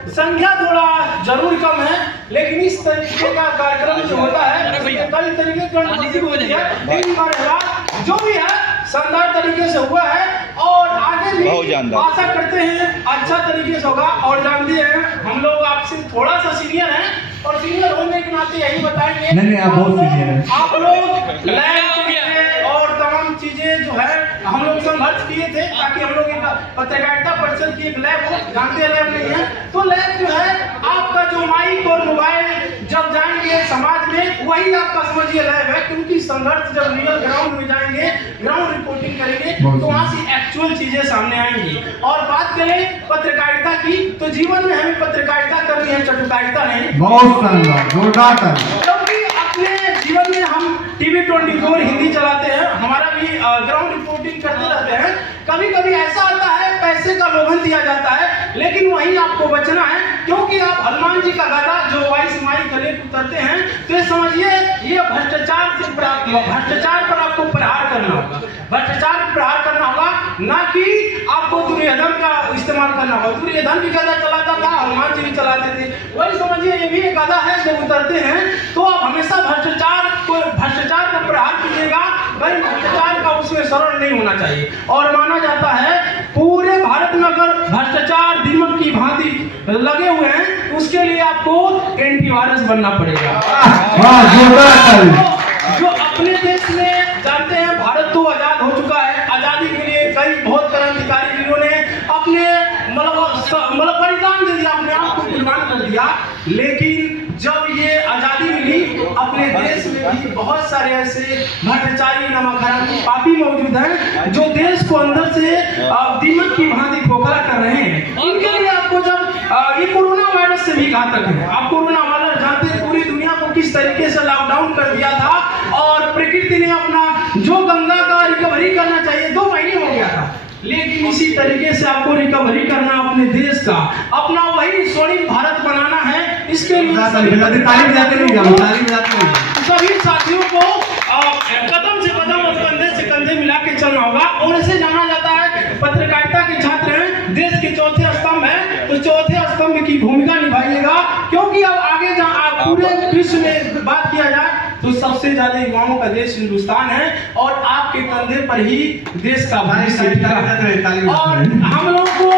संख्या थोड़ा जरूर कम है, लेकिन इस तरीके का कार्यक्रम जो होता है कई तरीके की होती है, लेकिन हमारे जो भी है शानदार तरीके से हुआ है और आगे भी आशा करते हैं अच्छा तरीके से होगा। और जानते हैं हम लोग आपसे थोड़ा सा सीनियर हैं और सीनियर होने के नाते यही बताएंगे नहीं आप बहुत सीनियर हैं। आप लोग लैब और तमाम चीजें जो है हम लोग संघर्ष किए थे ताकि हम लोग एक पत्रकारिता परिषद की एक लैब हो, जानते हैं लैब नहीं है तो लैब जो है आपका जो माइक और मोबाइल जब जाएंगे समाज में वही आपका समझिए लैब है, क्योंकि संघर्ष जब रियल ग्राउंड में जाएंगे ग्राउंड रिपोर्टिंग करेंगे तो वहाँ से एक्चुअल चीजें सामने आएंगी। और बात करें पत्रकारिता की तो जीवन में हमें पत्रकारिता करनी है, चटुकारिता नहीं। बहुत शानदार, जोरदार क्योंकि अपने जीवन में हम टीवी 24 हिंदी चलाते हैं, हमारा भी ग्राउंड रिपोर्टिंग करते रहते हैं। कभी कभी ऐसा आता है पैसे का लोभन दिया जाता है, लेकिन वहीं आपको बचना है, क्योंकि आप हनुमान जी का गदा जो 22 माई गले उतरते हैं तो ये समझिए ये भ्रष्टाचार पर आपको प्रहार करना होगा, भ्रष्टाचार पर प्रहार करना होगा, ना कि आपको दुर्योधन का इस्तेमाल करना होगा। दुर्योधन भी गदा चलाता था, हनुमान जी भी चलाते थे, वही समझिए ये भी एक गदा है जब उतरते हैं तो आप हमेशा भ्रष्टाचार को प्रहार कीजिएगा, भाई भ्रष्टाचार का उसमें शरण नहीं होना चाहिए। और माना जाता है पूरे भारत में अगर भ्रष्टाचार दीमक की भांति लगे हुए हैं उसके लिए आपको एंटीवायरस बनना पड़ेगा। जो अपने देश में जानते हैं भारत तो आजाद हो चुका है, आजादी के लिए कई बहुत क्रांतिकारी वीरों ने अपने मतलब बलिदान दे दिया, अपने आप को कुर्बान कर दिया, लेकिन जब ये आजादी मिली अपने देश में भी बहुत सारे ऐसे भ्रष्टाचारी नमक हरामी पापी मौजूद हैं जो देश को अंदर से दीमक की भांति खोखला कर रहे हैं। इनके लिए आपको जब ये कोरोना वायरस से भी घातक है, आप कोरोना वायरस जानते हैं पूरी दुनिया को किस तरीके से लॉकडाउन कर दिया था और प्रकृति ने अपना जो गंगा का रिकवरी करना चाहिए 2 महीने हो गया था, लेकिन इसी तरीके से आपको रिकवरी करना अपने देश का अपना वही स्वर्णिम भारत बनाना है। इसके लिए सभी साथियों को कदम से कदम और कंधे से कंधे मिला के चलना होगा। और इसे जाना जाता है पत्रकारिता के छात्र हैं, देश के चौथे स्तंभ है, तो चौथे स्तंभ की भूमिका निभाइएगा, क्योंकि अब आगे पूरे विश्व में बात किया जाए तो सबसे ज्यादा युवाओं का देश हिंदुस्तान है और आपके कंधे पर ही देश का भविष्य है। और हम लोग को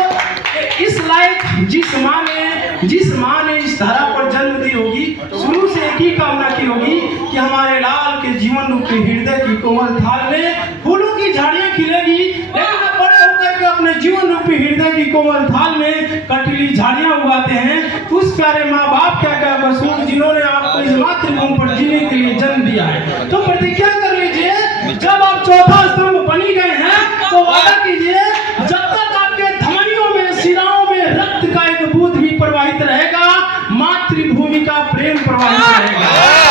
इस लायक जिस माँ ने इस धरा पर जन्म दी होगी शुरू से एक ही कामना की होगी कि हमारे लाल के जीवन रूपी हृदय की कोमल थाल में फूलों की झाड़ियां खिलेगी, लेकिन बड़े होकर के अपने जीवन रूपी हृदय की कोमल थाल में कटीली झाड़ियां उगाते हैं। उस प्यारे माँ बाप क्या क्या कसूर जिन्होंने आपको इस मातृभूमि पर जीने के लिए जन्म दिया है। तो प्रतिज्ञा कर लीजिए जब आप चौथा स्तंभ बनी गए हैं तो वादा कीजिए जब तक आपके धमनियों में शिराओं में रक्त का एक बूंद भी प्रवाहित रहेगा मातृभूमि का प्रेम प्रवाहित रहेगा।